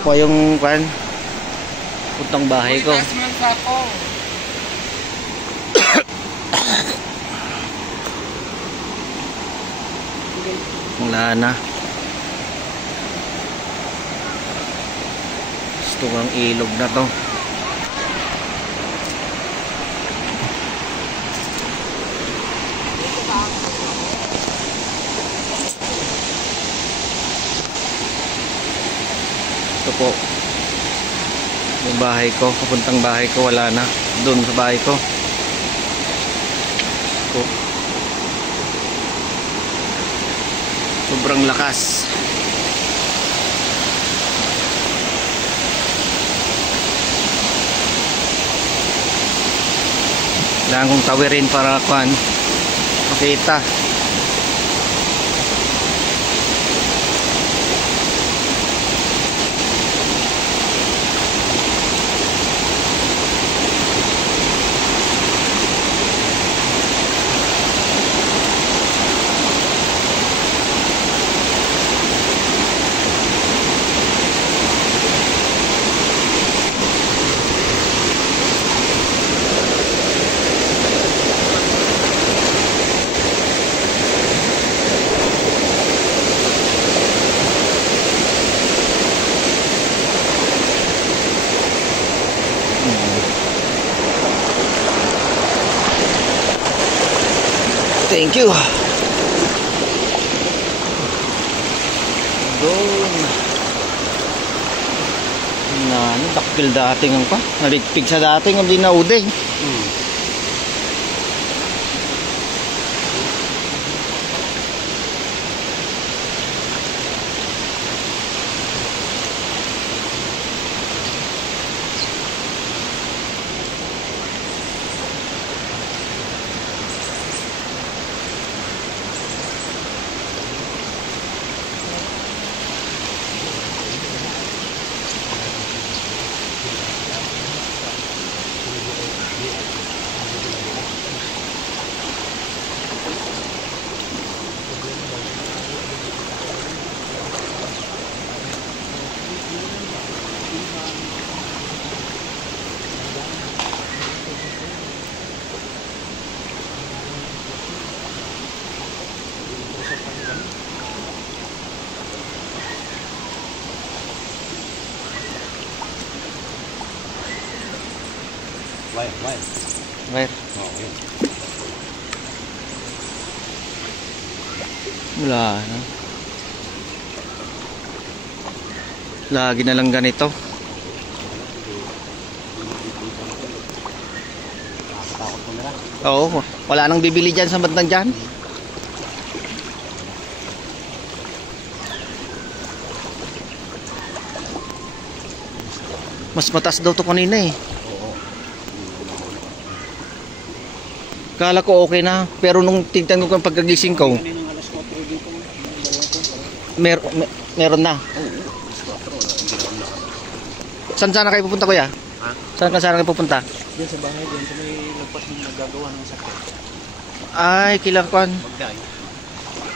po yung puntang bahay ko. Wala na. Gusto kang ilog na to. Ito po yung bahay ko, papuntang bahay ko, wala na doon sa bahay ko. Sobrang lakas. Kailangan kong tawirin para makita. Thank you. Doon. Dakpil dating ang naligpig sa dating ang dinaude. Wire. Wala na. Lagi na lang ganito. Oo, wala nang bibili dyan sa bandang dyan. Mas mataas daw to kanina eh. Kala ko okay na, pero nung tignan ko yung pagkagising ko, meron na. Saan sana kayo pupunta, kuya? Saan kayo pupunta? Diyan sa bahay, diyan sa may lagpas ng nagagawa ng sakit. Ay, kilakon. Magday.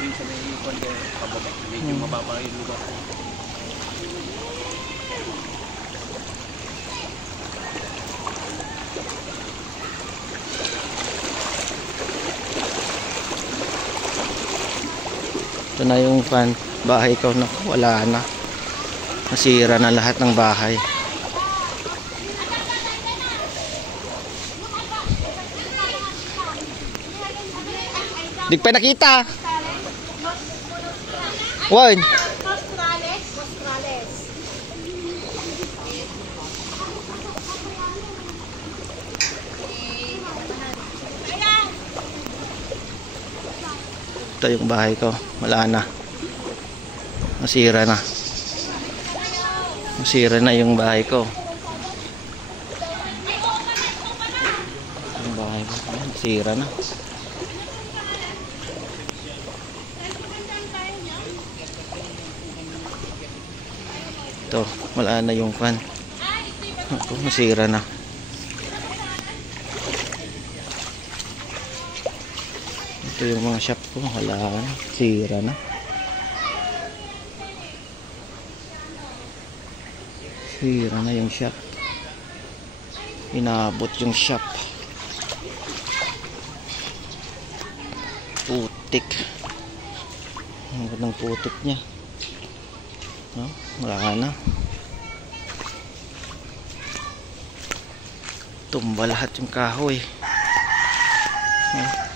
Diyan sa may pababa. Medyo mababa yung lugar. Ito na yung bahay ko na wala na. Nasira na lahat ng bahay. Di pa nakita. Wan. Ito yung bahay ko. Wala na. Nasira na. Nasira na yung bahay ko. Yung bahay ko. Nasira na. Ito. Wala na yung fan. Ito. Nasira na. Ito yung mga shop ko, wala na, sira na. Sira na yung shop. Inabot yung shop. Putik. Ang ganda ng putik niya. No? Wala na. Tumba lahat yung kahoy.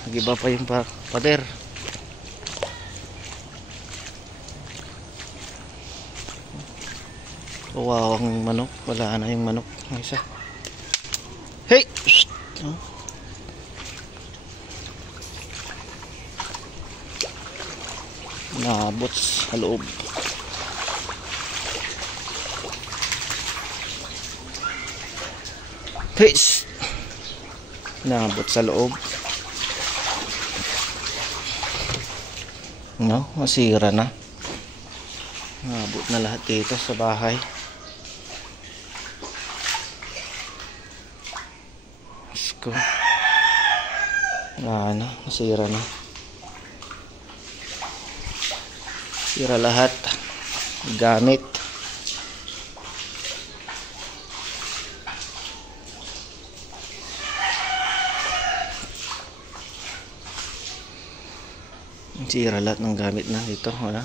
Nag-iba pa yung pader. Kawawang manok. Wala na yung manok. Ang isa. Hey! No? Nabot sa loob. Peace. Nabot sa loob. No, masira na. Nabot na lahat dito sa bahay. Isko. Wala na, masira na. Sira lahat. Gamit. Sira lahat ng gamit na dito. Wala.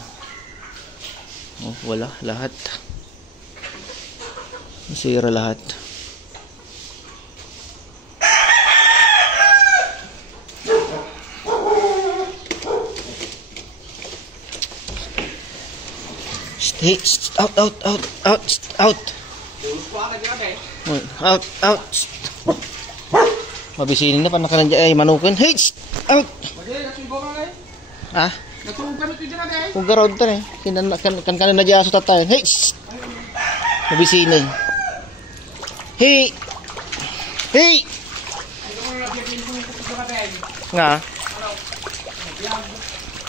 Oh, wala. Lahat. Sira lahat. Hey, out, out, out, out, out. Out, out. Mabisinin na pa nakanadya ay manukan. Hey, out. Ah? Kung garod ta eh. Kan na dyan sa tatayin. Hey, mabisinin. Hey. Hey. Nga.